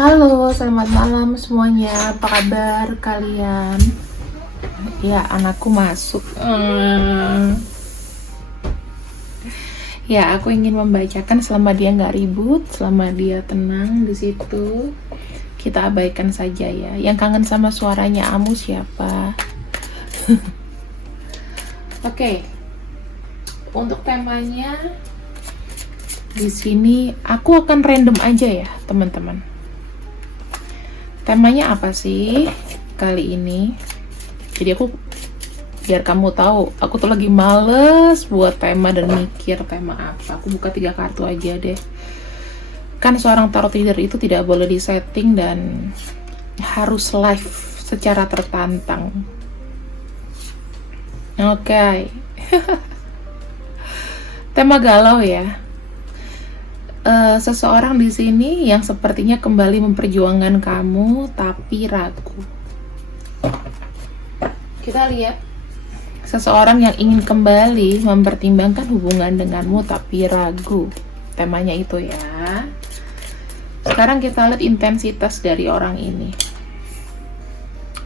Halo, selamat malam semuanya. Apa kabar kalian? Ya, anakku masuk. Ya, aku ingin membacakan selama dia nggak ribut, selama dia tenang di situ. Kita abaikan saja ya. Yang kangen sama suaranya Amu siapa? Oke. Untuk temanya di sini aku akan random aja ya, teman-teman. Temanya apa sih kali ini? Jadi aku biar kamu tahu, aku tuh lagi males buat tema dan mikir tema apa. Aku buka 3 kartu aja deh. Kan seorang tarot reader itu tidak boleh disetting dan harus live secara tertantang. Oke. Tema galau ya. Seseorang di sini yang sepertinya kembali memperjuangkan kamu tapi ragu. Kita lihat seseorang yang ingin kembali mempertimbangkan hubungan denganmu tapi ragu. Temanya itu ya. Sekarang kita lihat intensitas dari orang ini.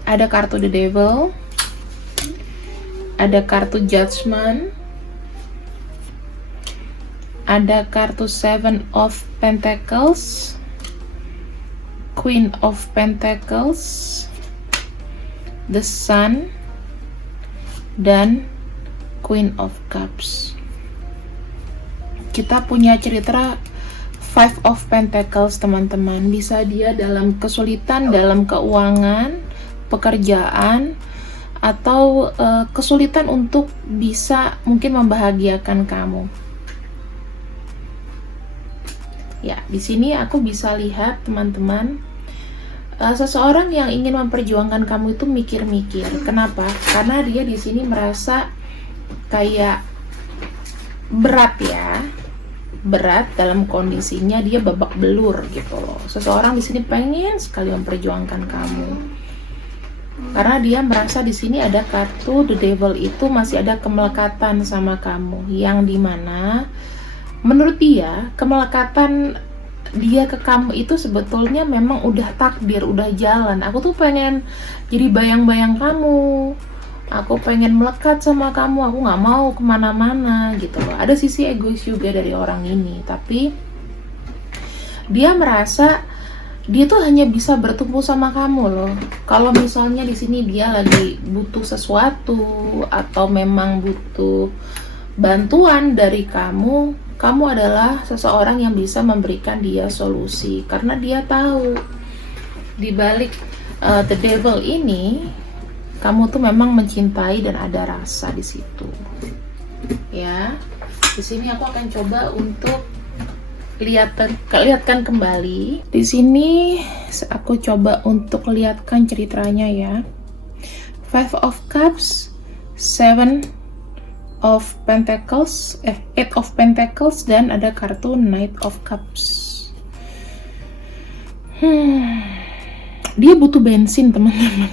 Ada kartu The Devil, ada kartu Judgment, ada kartu Seven of Pentacles, Queen of Pentacles, The Sun, dan Queen of Cups. Kita punya cerita Five of Pentacles, teman-teman. Bisa dia dalam kesulitan dalam keuangan, pekerjaan, atau kesulitan untuk bisa mungkin membahagiakan kamu. Ya, di sini aku bisa lihat, teman-teman, seseorang yang ingin memperjuangkan kamu itu mikir-mikir. Kenapa? Karena dia di sini merasa kayak berat ya, berat dalam kondisinya dia babak belur gitu loh. Seseorang di sini pengen sekali memperjuangkan kamu, karena dia merasa di sini ada kartu The Devil itu masih ada kemelekatan sama kamu, yang dimana menurut dia kemelekatan dia ke kamu itu sebetulnya memang udah takdir, udah jalan. Aku tuh pengen jadi bayang-bayang kamu, aku pengen melekat sama kamu, aku nggak mau kemana-mana gitu loh. Ada sisi egois juga dari orang ini, tapi dia merasa dia tuh hanya bisa bertumbuh sama kamu loh. Kalau misalnya di sini dia lagi butuh sesuatu atau memang butuh bantuan dari kamu, kamu adalah seseorang yang bisa memberikan dia solusi, karena dia tahu di balik The Devil ini kamu tuh memang mencintai dan ada rasa di situ. Ya, di sini aku akan coba untuk lihatkan kembali. Di sini aku coba untuk lihatkan ceritanya ya. Five of Cups, Seven of Pentacles, Eight of Pentacles, dan ada kartu Knight of Cups. Dia butuh bensin, teman-teman.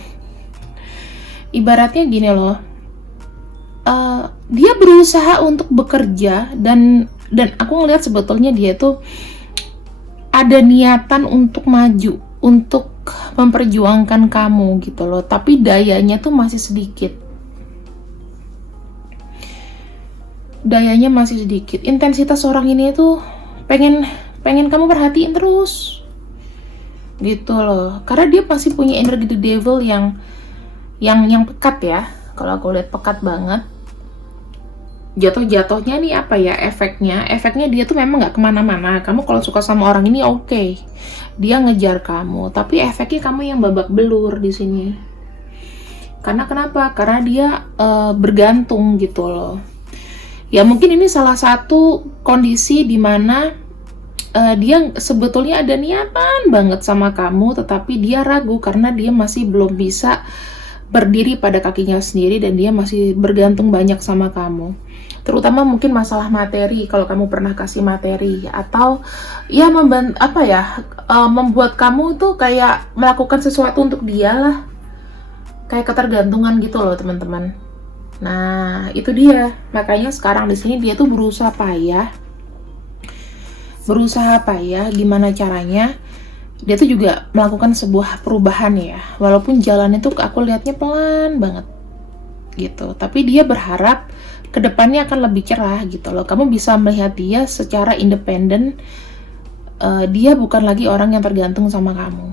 Ibaratnya gini loh, dia berusaha untuk bekerja dan aku ngelihat sebetulnya dia tuh ada niatan untuk maju, untuk memperjuangkan kamu gitu loh, tapi dayanya tuh masih sedikit. Intensitas orang ini tuh pengen kamu perhatiin terus gitu loh, karena dia pasti punya energi The Devil yang pekat ya. Kalau aku lihat pekat banget. Jatuhnya nih apa ya efeknya dia tuh memang nggak kemana-mana. Kamu kalau suka sama orang ini oke, dia ngejar kamu, tapi efeknya kamu yang babak belur di sini. Karena kenapa? Karena dia bergantung gitu loh. Ya mungkin ini salah satu kondisi di mana dia sebetulnya ada niatan banget sama kamu, tetapi dia ragu karena dia masih belum bisa berdiri pada kakinya sendiri dan dia masih bergantung banyak sama kamu. Terutama mungkin masalah materi, kalau kamu pernah kasih materi atau ya membuat kamu tuh kayak melakukan sesuatu untuk dia lah. Kayak ketergantungan gitu loh, teman-teman. Nah, itu dia. Makanya sekarang di sini dia tuh berusaha payah berusaha payah gimana caranya dia tuh juga melakukan sebuah perubahan ya, walaupun jalannya tuh aku lihatnya pelan banget gitu, tapi dia berharap kedepannya akan lebih cerah gitu loh. Kamu bisa melihat dia secara independen, dia bukan lagi orang yang tergantung sama kamu.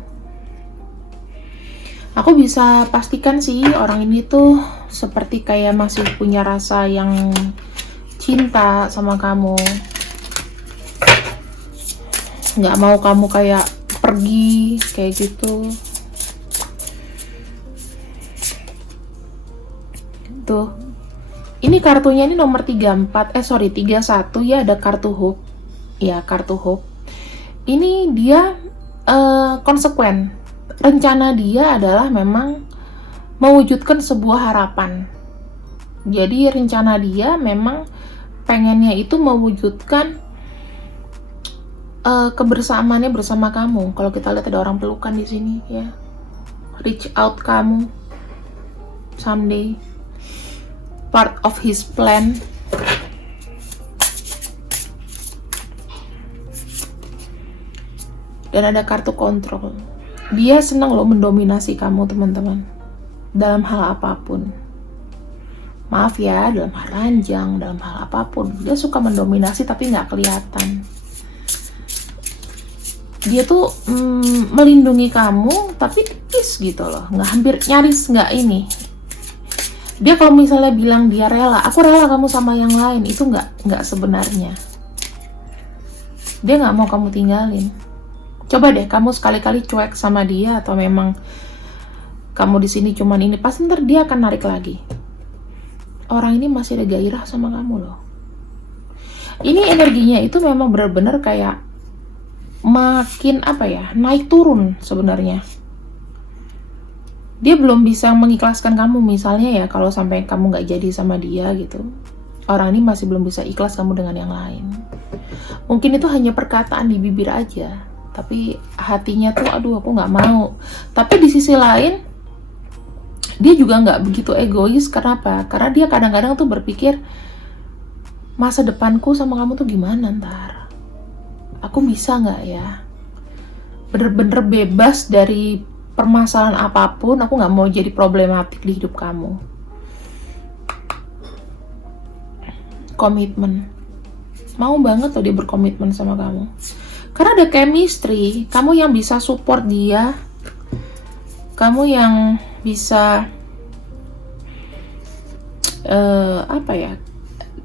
Aku bisa pastikan sih orang ini tuh seperti kayak masih punya rasa yang cinta sama kamu, nggak mau kamu kayak pergi kayak gitu. Tuh, ini kartunya ini nomor 31 ya, ada kartu hope. Ya, kartu hope. Ini dia konsekuen. Rencana dia adalah memang mewujudkan sebuah harapan. Jadi rencana dia memang pengennya itu mewujudkan kebersamaannya bersama kamu. Kalau kita lihat ada orang pelukan di sini ya, reach out kamu someday, part of his plan. Dan ada kartu kontrol. Dia senang loh mendominasi kamu teman-teman, dalam hal apapun. Maaf ya, dalam hal ranjang, dalam hal apapun. Dia suka mendominasi tapi nggak kelihatan. Dia tuh melindungi kamu tapi tipis gitu loh, nggak, hampir nyaris nggak ini. Dia kalau misalnya bilang dia rela, aku rela kamu sama yang lain, itu nggak sebenarnya. Dia nggak mau kamu tinggalin. Coba deh kamu sekali-kali cuek sama dia, atau memang kamu di sini cuman ini, pas ntar dia akan narik lagi. Orang ini masih ada gairah sama kamu loh. Ini energinya itu memang benar-benar kayak makin apa ya, naik turun sebenarnya. Dia belum bisa mengikhlaskan kamu misalnya ya, kalau sampai kamu nggak jadi sama dia gitu. Orang ini masih belum bisa ikhlas kamu dengan yang lain. Mungkin itu hanya perkataan di bibir aja, tapi hatinya tuh aduh aku nggak mau. Tapi di sisi lain dia juga nggak begitu egois. Kenapa? Karena dia kadang-kadang tuh berpikir, masa depanku sama kamu tuh gimana ntar? Aku bisa nggak ya bener-bener bebas dari permasalahan apapun? Aku nggak mau jadi problematik di hidup kamu. Komitmen, mau banget loh dia berkomitmen sama kamu. Karena ada chemistry, kamu yang bisa support dia, kamu yang bisa apa ya?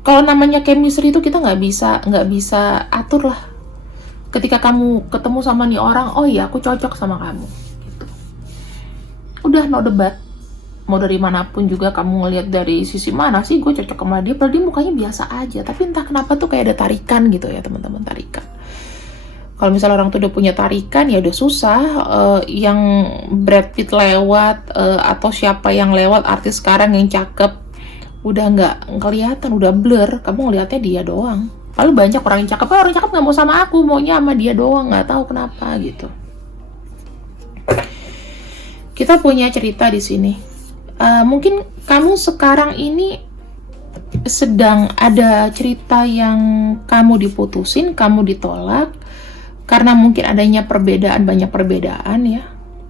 Kalau namanya chemistry itu kita nggak bisa atur lah. Ketika kamu ketemu sama nih orang, oh iya aku cocok sama kamu. Gitu. Udah no debat. Mau dari manapun juga kamu ngelihat dari sisi mana sih gue cocok sama dia, padahal dia mukanya biasa aja, tapi entah kenapa tuh kayak ada tarikan gitu ya teman-teman, tarikan. Kalau misalnya orang tuh udah punya tarikan ya udah susah. Yang Brad Pitt lewat atau siapa yang lewat artis sekarang yang cakep, udah nggak kelihatan, udah blur. Kamu ngelihatnya dia doang. Lalu banyak orang yang cakep, orang cakep nggak mau sama aku, maunya sama dia doang, nggak tahu kenapa gitu. Kita punya cerita di sini. Mungkin kamu sekarang ini sedang ada cerita yang kamu diputusin, kamu ditolak. Karena mungkin adanya perbedaan, banyak perbedaan ya.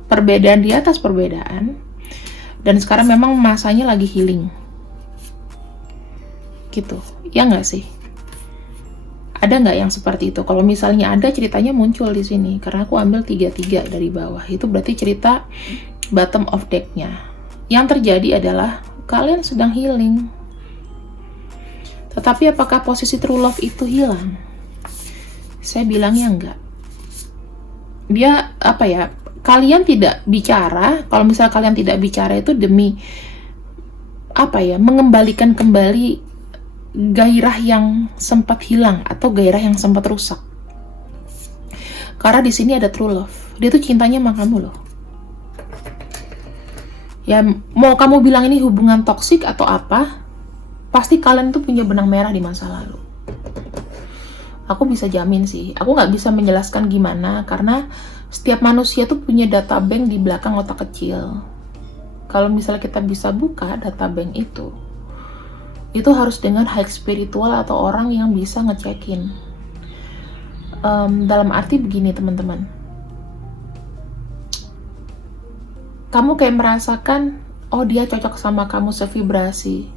Perbedaan di atas perbedaan. Dan sekarang memang masanya lagi healing. Gitu. Ya nggak sih? Ada nggak yang seperti itu? Kalau misalnya ada, ceritanya muncul di sini. Karena aku ambil 3-3 dari bawah. Itu berarti cerita bottom of deck-nya. Yang terjadi adalah kalian sedang healing. Tetapi apakah posisi true love itu hilang? Saya bilangnya enggak. Dia apa ya, kalian tidak bicara. Kalau misal kalian tidak bicara itu demi apa ya, mengembalikan kembali gairah yang sempat hilang atau gairah yang sempat rusak. Karena di sini ada true love. Dia tuh cintanya sama kamu loh. Ya mau kamu bilang ini hubungan toksik atau apa, pasti kalian tuh punya benang merah di masa lalu. Aku bisa jamin sih, aku nggak bisa menjelaskan gimana, karena setiap manusia tuh punya data bank di belakang otak kecil. Kalau misalnya kita bisa buka data bank itu harus dengan high spiritual atau orang yang bisa ngecekin. Dalam arti begini teman-teman, kamu kayak merasakan, oh dia cocok sama kamu sevibrasi.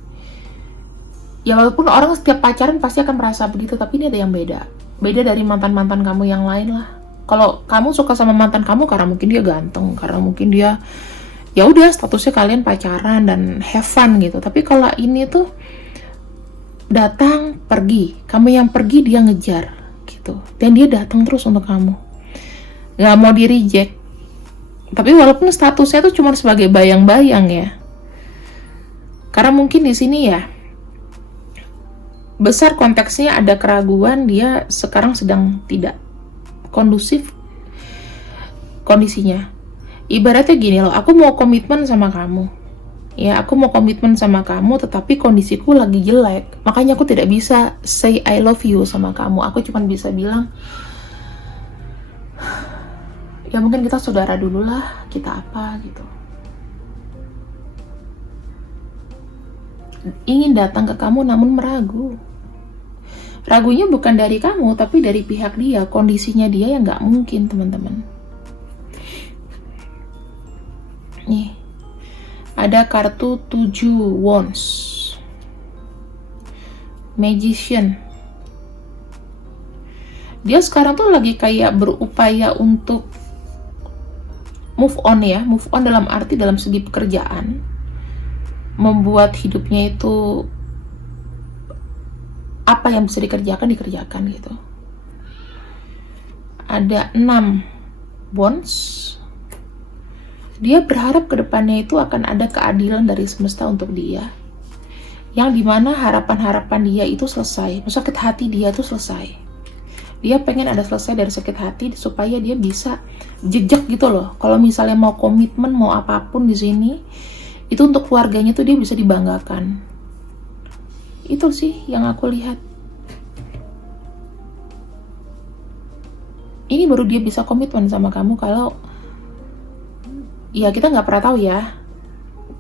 Ya walaupun orang setiap pacaran pasti akan merasa begitu, tapi ini ada yang beda dari mantan-mantan kamu yang lain lah. Kalau kamu suka sama mantan kamu karena mungkin dia ganteng, karena mungkin dia, ya udah statusnya kalian pacaran dan have fun gitu. Tapi kalau ini tuh datang pergi, kamu yang pergi dia ngejar gitu, dan dia datang terus untuk kamu, nggak mau di reject. Tapi walaupun statusnya tuh cuma sebagai bayang-bayang ya, karena mungkin di sini ya besar konteksnya ada keraguan, dia sekarang sedang tidak kondusif kondisinya. Ibaratnya gini loh, aku mau komitmen sama kamu, ya aku mau komitmen sama kamu, tetapi kondisiku lagi jelek, makanya aku tidak bisa say I love you sama kamu. Aku cuma bisa bilang, ya mungkin kita saudara dulu lah, kita apa gitu. Ingin datang ke kamu namun meragu. Ragunya bukan dari kamu, tapi dari pihak dia, kondisinya dia yang nggak mungkin teman-teman. Nih, ada kartu 7 wands, magician. Dia sekarang tuh lagi kayak berupaya untuk move on ya, move on dalam arti dalam segi pekerjaan, membuat hidupnya itu apa yang bisa dikerjakan gitu. Ada 6 wands. Dia berharap ke depannya itu akan ada keadilan dari semesta untuk dia, yang dimana harapan-harapan dia itu selesai, sakit hati dia itu selesai. Dia pengen ada selesai dari sakit hati supaya dia bisa jejak gitu loh. Kalau misalnya mau komitmen, mau apapun di sini, itu untuk keluarganya tuh dia bisa dibanggakan. Itu sih yang aku lihat. Ini baru dia bisa komitmen sama kamu kalau, ya kita nggak pernah tahu ya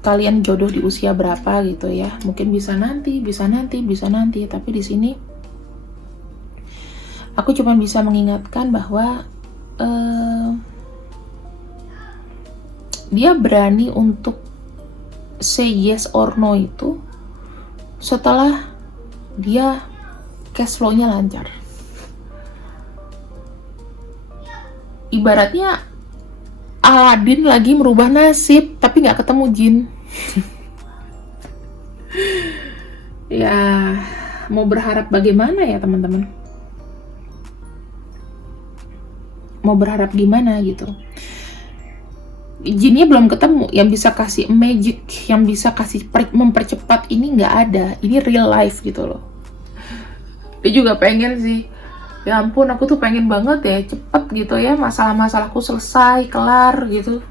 kalian jodoh di usia berapa gitu ya. Mungkin bisa nanti. Tapi di sini aku cuma bisa mengingatkan bahwa dia berani untuk say yes or no itu setelah dia cash flow-nya lancar. Ibaratnya Aladin lagi merubah nasib tapi nggak ketemu jin. Ya mau berharap bagaimana ya teman-teman, mau berharap gimana gitu. Jinnya belum ketemu yang bisa kasih magic, yang bisa kasih mempercepat ini, nggak ada. Ini real life gitu loh. Dia juga pengen sih, ya ampun aku tuh pengen banget ya cepet gitu ya, masalah-masalahku selesai, kelar gitu.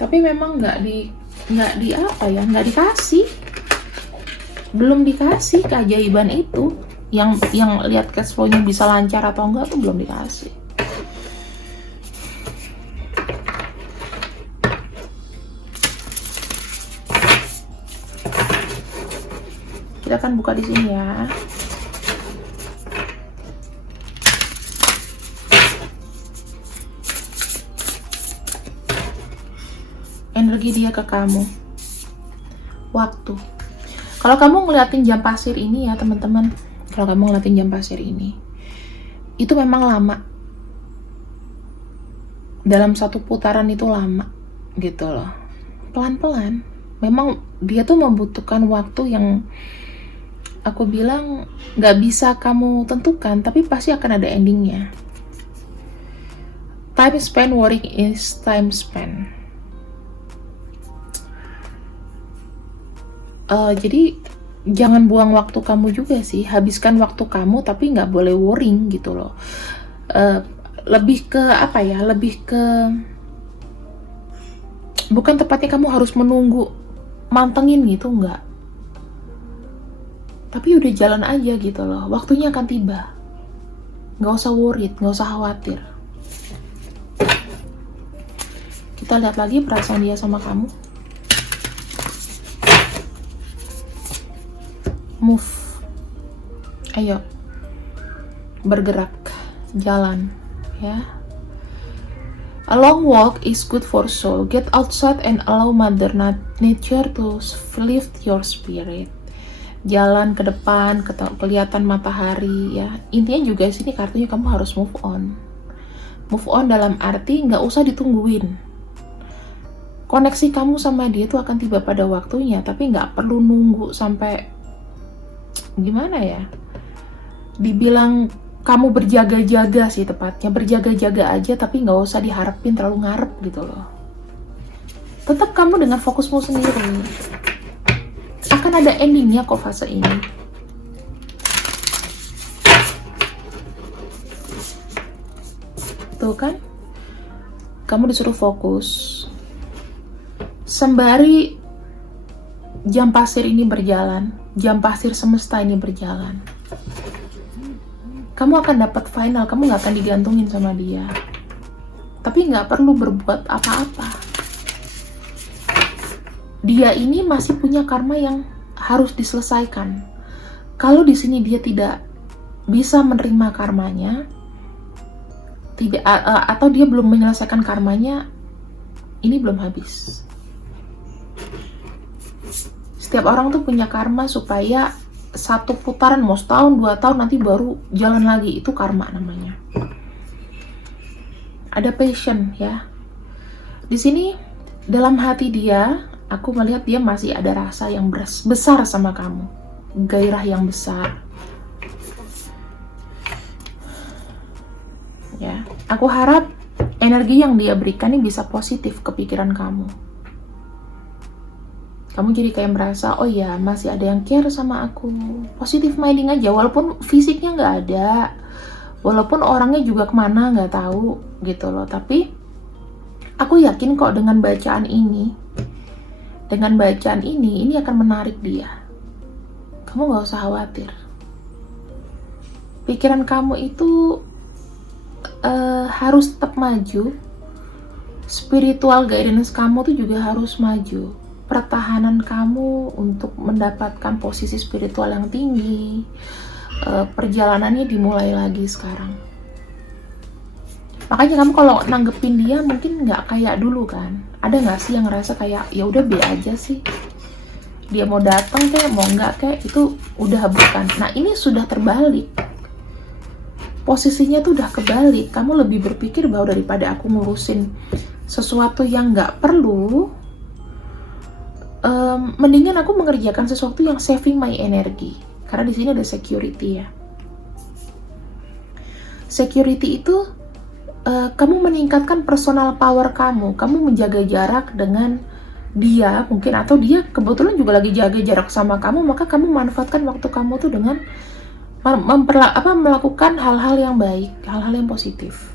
Tapi memang nggak nggak dikasih, belum dikasih keajaiban itu, yang lihat cash flow-nya bisa lancar atau enggak tuh belum dikasih. Kita akan buka di sini ya. Energi dia ke kamu. Waktu. Kalau kamu ngeliatin jam pasir ini ya teman-teman, kalau kamu ngeliatin jam pasir ini, itu memang lama. Dalam satu putaran itu lama gitu loh. Pelan-pelan. Memang dia tuh membutuhkan waktu yang aku bilang gak bisa kamu tentukan, tapi pasti akan ada endingnya. Time spent worrying is time spent. Jadi jangan buang waktu kamu juga sih, habiskan waktu kamu tapi nggak boleh worrying gitu loh. Lebih ke apa ya, lebih ke bukan tepatnya kamu harus menunggu mantengin gitu, nggak, tapi udah jalan aja gitu loh, waktunya akan tiba, nggak usah worried, nggak usah khawatir. Kita lihat lagi perasaan dia sama kamu. Move, ayo bergerak. jalan, ya. A long walk is good for soul. Get outside and allow Mother Nature to lift your spirit. Jalan ke depan, kelihatan matahari, ya. Intinya juga di sini kartunya kamu harus move on. Move on dalam arti nggak usah ditungguin. Koneksi kamu sama dia tuh akan tiba pada waktunya, tapi nggak perlu nunggu sampai gimana ya? Dibilang kamu berjaga-jaga sih tepatnya, berjaga-jaga aja, tapi nggak usah diharapin terlalu ngarep gitu loh. Tetap kamu dengan fokusmu sendiri. Akan ada endingnya kok fase ini. Tuh kan? Kamu disuruh fokus. Sembari jam pasir ini berjalan, jam pasir semesta ini berjalan, kamu akan dapat final, kamu gak akan digantungin sama dia. Tapi gak perlu berbuat apa-apa. Dia ini masih punya karma yang harus diselesaikan. Kalau di sini dia tidak bisa menerima karmanya, atau dia belum menyelesaikan karmanya, ini belum habis. Setiap orang tuh punya karma supaya satu putaran, mau setahun, 2 tahun, nanti baru jalan lagi. Itu karma namanya. Ada passion, ya. Di sini, dalam hati dia, aku melihat dia masih ada rasa yang besar sama kamu. Gairah yang besar. Ya, aku harap energi yang dia berikan ini bisa positif ke pikiran kamu. Kamu jadi kayak merasa, oh ya masih ada yang care sama aku. Positive minding aja, walaupun fisiknya nggak ada, walaupun orangnya juga kemana nggak tahu gitu loh. Tapi aku yakin kok dengan bacaan ini akan menarik dia. Kamu nggak usah khawatir. Pikiran kamu itu harus tetap maju. Spiritual guidance kamu tuh juga harus maju. Pertahanan kamu untuk mendapatkan posisi spiritual yang tinggi, perjalanannya dimulai lagi sekarang. Makanya kamu kalau nanggepin dia mungkin nggak kayak dulu kan. Ada nggak sih yang ngerasa kayak ya udah be aja sih, dia mau datang kayak mau nggak kayak itu udah bukan. Nah ini sudah terbalik, posisinya tuh udah kebalik. Kamu lebih berpikir bahwa daripada aku ngurusin sesuatu yang nggak perlu, mendingan aku mengerjakan sesuatu yang saving my energy. Karena di sini ada security ya. Security itu kamu meningkatkan personal power kamu. Kamu menjaga jarak dengan dia mungkin, atau dia kebetulan juga lagi jaga jarak sama kamu, maka kamu manfaatkan waktu kamu tuh dengan melakukan hal-hal yang baik, hal-hal yang positif.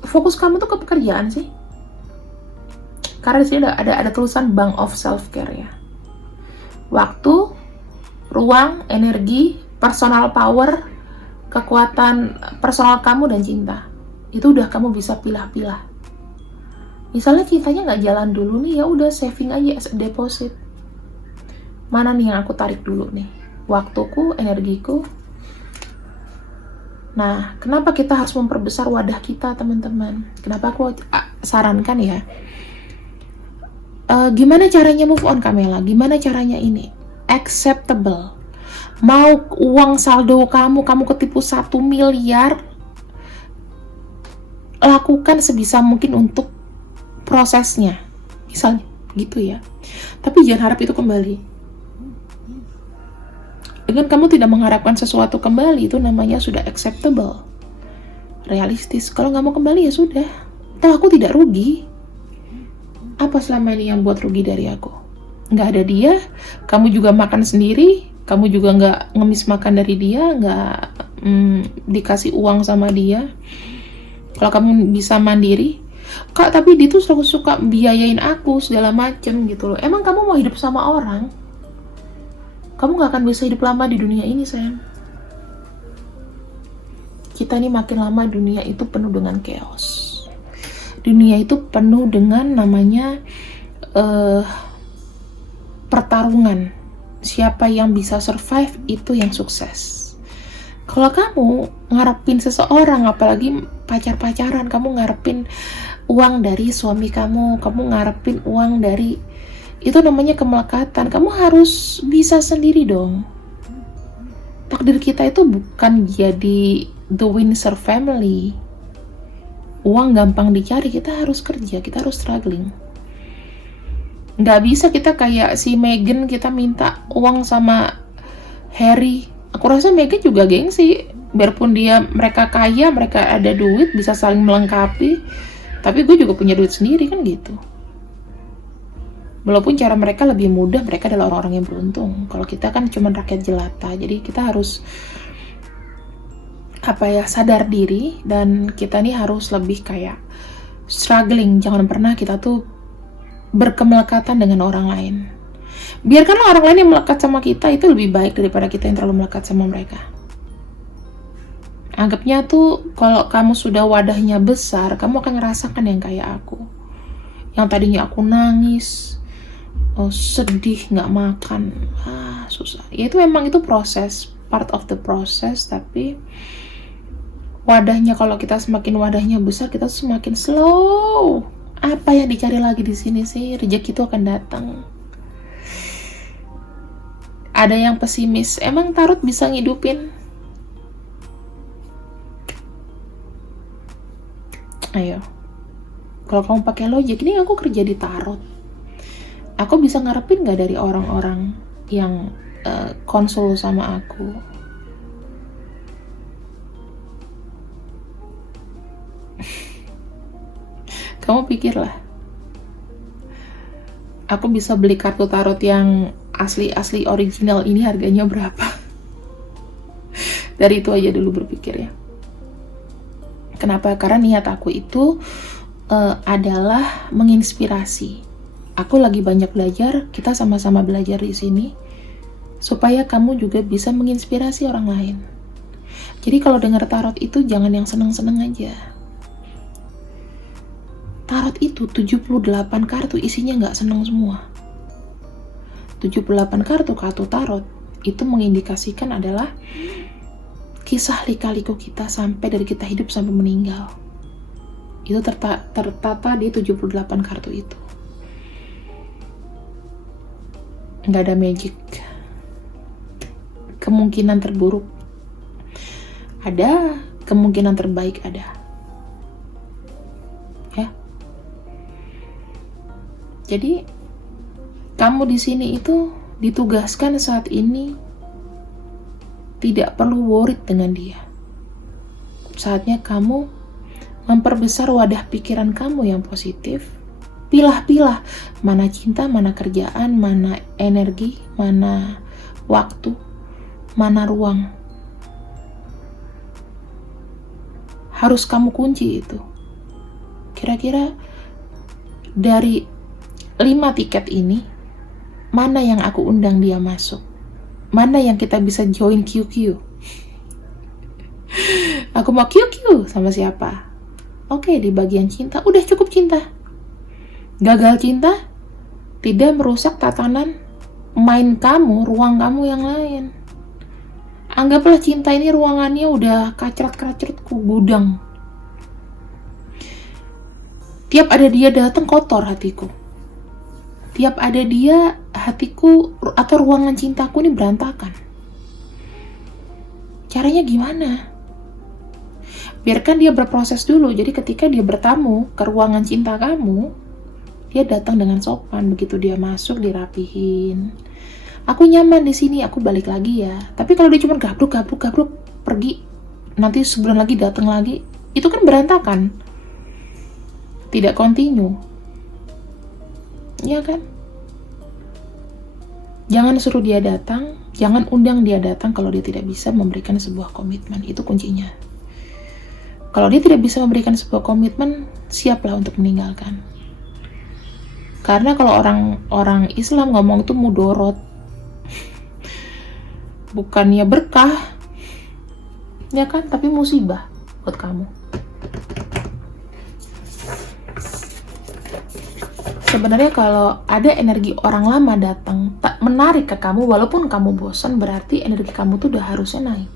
Fokus kamu tuh ke pekerjaan sih. Karena di sini ada tulisan Bank of Self Care ya. Waktu, ruang, energi, personal power, kekuatan personal kamu dan cinta. Itu udah kamu bisa pilah-pilah. Misalnya cintanya nggak jalan dulu nih, ya udah saving aja as a deposit. Mana nih yang aku tarik dulu nih? Waktuku, energiku. Nah, kenapa kita harus memperbesar wadah kita, teman-teman? Kenapa aku sarankan ya? Gimana caranya move on, Kamela? Gimana caranya ini? Acceptable. Mau uang saldo kamu ketipu 1 miliar, lakukan sebisa mungkin untuk prosesnya. Misalnya, gitu ya. Tapi jangan harap itu kembali. Dengan kamu tidak mengharapkan sesuatu kembali, itu namanya sudah acceptable. Realistis. Kalau nggak mau kembali, ya sudah. Toh aku tidak rugi. Apa selama ini yang buat rugi dari aku? Nggak ada dia, kamu juga makan sendiri, kamu juga nggak ngemis makan dari dia, nggak dikasih uang sama dia. Kalau kamu bisa mandiri, Kak, tapi dia tuh selalu suka biayain aku segala macem gitu loh. Emang kamu mau hidup sama orang? Kamu nggak akan bisa hidup lama di dunia ini, sayang. Kita ini makin lama dunia itu penuh dengan chaos. Dunia itu penuh dengan namanya pertarungan. Siapa yang bisa survive itu yang sukses. Kalau kamu ngarepin seseorang, apalagi pacar-pacaran, kamu ngarepin uang dari suami kamu ngarepin uang dari, itu namanya kemelekatan. Kamu harus bisa sendiri dong. Takdir kita itu bukan jadi the Windsor family. Uang gampang dicari, kita harus kerja, kita harus struggling. Nggak bisa kita kayak si Meghan, kita minta uang sama Harry. Aku rasa Meghan juga gengsi, biarpun mereka kaya, mereka ada duit, bisa saling melengkapi, tapi gue juga punya duit sendiri kan gitu. Walaupun cara mereka lebih mudah, mereka adalah orang-orang yang beruntung. Kalau kita kan cuma rakyat jelata, jadi kita harus sadar diri, dan kita nih harus lebih kayak struggling. Jangan pernah kita tuh berkemelekatan dengan orang lain. Biarkanlah orang lain yang melekat sama kita, itu lebih baik daripada kita yang terlalu melekat sama mereka. Anggapnya tuh kalau kamu sudah wadahnya besar, kamu akan ngerasakan yang kayak aku. Yang tadinya aku nangis, sedih, nggak makan, susah. Ya itu memang itu proses, part of the process, tapi wadahnya, kalau kita semakin wadahnya besar, kita semakin slow. Apa yang dicari lagi di sini sih? Rezeki itu akan datang. Ada yang pesimis, emang tarot bisa ngidupin? Ayo, kalau kamu pakai logik, ini aku kerja di tarot, aku bisa ngarepin gak dari orang-orang yang konsul sama aku? Kamu pikirlah, aku bisa beli kartu tarot yang asli original ini harganya berapa? Dari itu aja dulu berpikir ya. Kenapa? Karena niat aku itu adalah menginspirasi. Aku lagi banyak belajar, kita sama-sama belajar di sini, supaya kamu juga bisa menginspirasi orang lain. Jadi kalau dengar tarot itu jangan yang seneng-seneng aja. Tarot itu 78 kartu, isinya nggak seneng semua. 78 kartu tarot itu mengindikasikan adalah kisah lika-liku kita sampai dari kita hidup sampai meninggal. Itu tertata di 78 kartu itu. Nggak ada magic. Kemungkinan terburuk ada, kemungkinan terbaik ada. Ya. Jadi kamu di sini itu ditugaskan saat ini tidak perlu worried dengan dia. Saatnya kamu memperbesar wadah pikiran kamu yang positif. Pilah-pilah mana cinta, mana kerjaan, mana energi, mana waktu, mana ruang. Harus kamu kunci itu. Kira-kira dari 5 tiket ini, mana yang aku undang dia masuk? Mana yang kita bisa join QQ? Aku mau QQ sama siapa? Oke, di bagian cinta, udah cukup cinta. Gagal cinta tidak merusak tatanan main kamu, ruang kamu yang lain. Anggaplah cinta ini ruangannya udah kacret-kacret ku gudang. Tiap ada dia datang kotor hatiku. Tiap ada dia, hatiku atau ruangan cintaku ini berantakan. Caranya gimana? Biarkan dia berproses dulu. Jadi ketika dia bertamu ke ruangan cinta kamu, dia datang dengan sopan. Begitu dia masuk, dirapihin. Aku nyaman di sini, aku balik lagi ya. Tapi kalau dia cuma gabruk, pergi, nanti sebulan lagi datang lagi, itu kan berantakan. Tidak kontinu. Iya kan? Jangan suruh dia datang, jangan undang dia datang kalau dia tidak bisa memberikan sebuah komitmen. Itu kuncinya. Kalau dia tidak bisa memberikan sebuah komitmen, siaplah untuk meninggalkan. Karena kalau orang Islam ngomong itu mudorot, bukannya berkah, ya kan? Tapi musibah buat kamu. Sebenarnya kalau ada energi orang lama datang, tak menarik ke kamu, walaupun kamu bosan, berarti energi kamu tuh udah harusnya naik.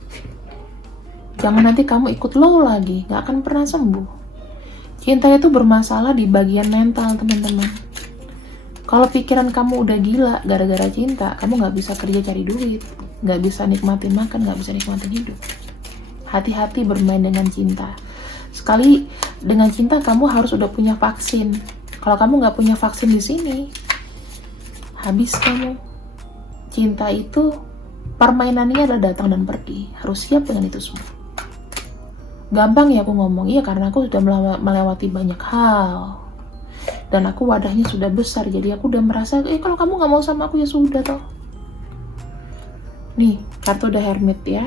Jangan nanti kamu ikut low lagi, gak akan pernah sembuh. Cinta itu bermasalah di bagian mental, teman-teman. Kalau pikiran kamu udah gila gara-gara cinta, kamu gak bisa kerja cari duit, gak bisa nikmatin makan, gak bisa nikmatin hidup. Hati-hati bermain dengan cinta. Sekali dengan cinta kamu harus udah punya vaksin. Kalau kamu gak punya vaksin di sini, habis kamu. Cinta itu permainannya adalah datang dan pergi. Harus siap dengan itu semua. Gampang ya aku ngomong, iya karena aku sudah melewati banyak hal. Dan aku wadahnya sudah besar, jadi aku udah merasa, kalau kamu gak mau sama aku ya sudah toh. Nih, kartu The Hermit ya.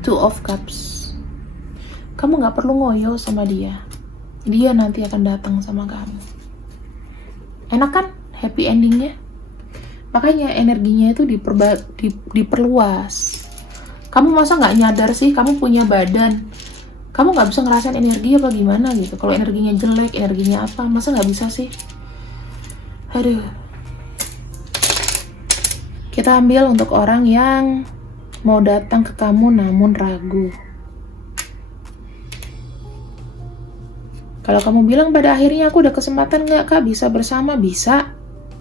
Two of Cups. Kamu gak perlu ngoyo sama dia. Dia nanti akan datang sama kamu. Enak kan happy endingnya? Makanya energinya itu diperluas. Kamu masa nggak nyadar sih kamu punya badan? Kamu nggak bisa ngerasain energi apa gimana gitu? Kalau energinya jelek, energinya apa? Masa nggak bisa sih? Aduh. Kita ambil untuk orang yang mau datang ke kamu namun ragu. Kalau kamu bilang pada akhirnya aku udah kesempatan nggak kak bisa bersama, bisa.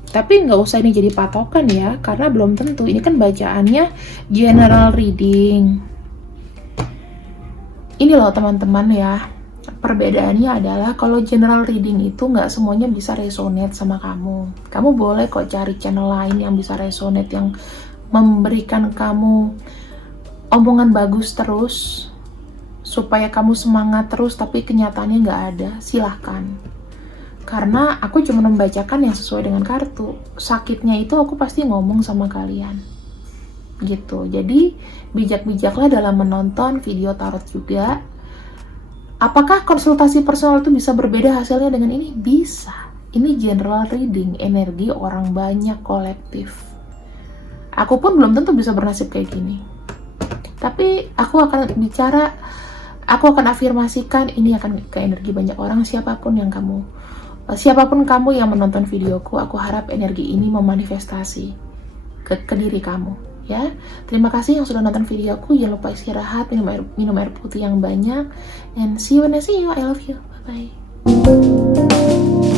Tapi nggak usah ini jadi patokan ya, karena belum tentu. Ini kan bacaannya general reading. Ini loh teman-teman ya, perbedaannya adalah kalau general reading itu nggak semuanya bisa resonate sama kamu. Kamu boleh kok cari channel lain yang bisa resonate, yang memberikan kamu omongan bagus terus, supaya kamu semangat terus, tapi kenyataannya nggak ada. Silahkan. Karena aku cuma membacakan yang sesuai dengan kartu. Sakitnya itu aku pasti ngomong sama kalian. Gitu. Jadi, bijak-bijaklah dalam menonton video tarot juga. Apakah konsultasi personal itu bisa berbeda hasilnya dengan ini? Bisa. Ini general reading, energi orang banyak kolektif. Aku pun belum tentu bisa bernasib kayak gini. Tapi aku akan bicara, aku akan afirmasikan ini akan ke energi banyak orang, siapapun kamu yang menonton videoku, aku harap energi ini memanifestasi ke diri kamu ya. Terima kasih yang sudah nonton videoku. Jangan lupa istirahat, minum air putih yang banyak, and see you when I see you. I love you. Bye bye.